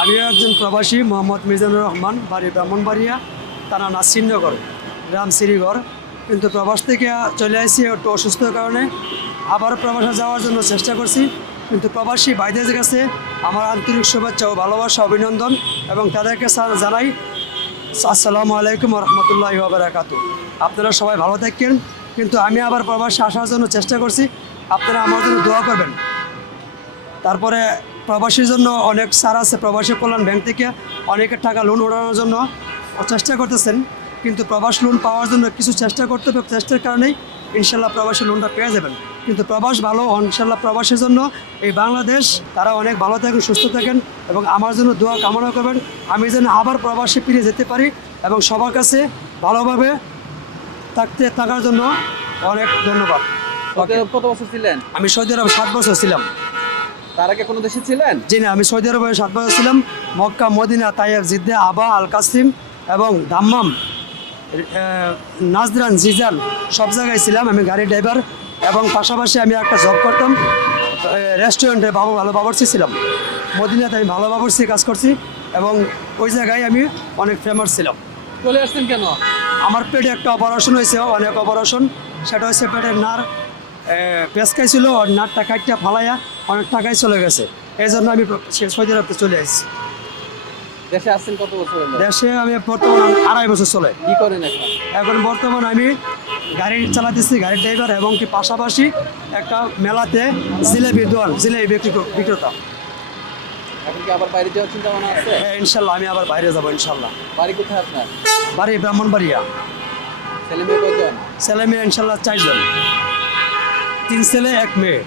আমি একজন প্রবাসী মোহাম্মদ মিজানুর রহমান, বাড়ি ব্রাহ্মণবাড়িয়া, থানা নাসিরনগর, গ্রাম শ্রীগড়। কিন্তু প্রবাস থেকে চলে আসছি একটু অসুস্থতার কারণে। আবার প্রবাসে যাওয়ার জন্য চেষ্টা করছি, কিন্তু প্রবাসী ভাইদের কাছে আমার আন্তরিক শুভেচ্ছা ও ভালোবাসা, অভিনন্দন, এবং তাদেরকে জানাই আসসালামু আলাইকুম রহমতুল্লাহি ওয়া বারাকাতুহু। আপনারা সবাই ভালো থাকেন। কিন্তু আমি আবার প্রবাসে আসার জন্য চেষ্টা করছি, আপনারা আমার জন্য দোয়া করবেন। তারপরে প্রবাসীর জন্য অনেক স্যার আছে, প্রবাসী কল্যাণ ব্যাংক থেকে অনেকের টাকা লোন ওঠানোর জন্য চেষ্টা করতেছেন, কিন্তু প্রবাস লোন পাওয়ার জন্য কিছু চেষ্টা করতে হবে। চেষ্টার কারণেই ইনশাল্লাহ প্রবাসী লোনটা পেয়ে যাবেন। কিন্তু প্রবাস ভালো, ইনশাল্লাহ প্রবাসের জন্য এই বাংলাদেশ, তারা অনেক ভালো থাকেন, সুস্থ থাকেন, এবং আমার জন্য দোয়া কামনা করবেন। আমি যেন আবার প্রবাসে ফিরে যেতে পারি এবং সবার কাছে ভালোভাবে থাকার জন্য অনেক ধন্যবাদ। কত বছর ছিলেন? আমি সৌদি আরবে 7 বছর ছিলাম। তার আগে কোনো দেশে ছিলেন? জি না, আমি সৌদি আরবে 7 বছর ছিলাম। মক্কা, মদিনা, তাইয়েফ, জিদ্দা, আবা, আল কাসিম এবং দাম্মাম, নাজরান, জিজান, সব জায়গায় ছিলাম। আমি গাড়ি ড্রাইভার, এবং পাশাপাশি আমি একটা জব করতাম রেস্টুরেন্টে, ভালো বাবুর্চি ছিলাম। মদিনাতে আমি ভালো বাবুর্চি কাজ করছি, এবং ওই জায়গায় আমি অনেক ফেমাস ছিলাম। চলে আসছেন কেন? আমার পেটে একটা অপারেশন হয়েছে, অনেক অপারেশন। সেটা হচ্ছে পেটের নার পেঁচকাই ছিল, আর নারটা কাটটা ফালাইয়া অনেক টাকাই চলে গেছে। এই জন্য আমি সৌদি আরবতে চলে আসছি। দেশে আসছেন কত বছর হলো? দেশে আমি বর্তমান 2.5 বছর চলে। কি করেন এখন? এখন বর্তমান আমি গাড়ি চালাতেছি, গাড়ির ড্রাইভার, এবং কি পাশাপাশি একটা মেলাতে জিলেবি দোয়ান, জিলেবি বিক্রেতা। এখন কি আবার বাইরে যাওয়ার চিন্তা ভাবনা আছে? হ্যাঁ, ইনশাল্লাহ আমি আবার বাইরে যাবো ইনশাল্লাহ। বাড়ি কোথায় আপনার? বাড়ি ব্রাহ্মণবাড়িয়া। ছেলে মেয়ে কয়জন? ছেলে মেয়ে ইনশাল্লাহ 4 জন, 3 ছেলে 1 মেয়ে।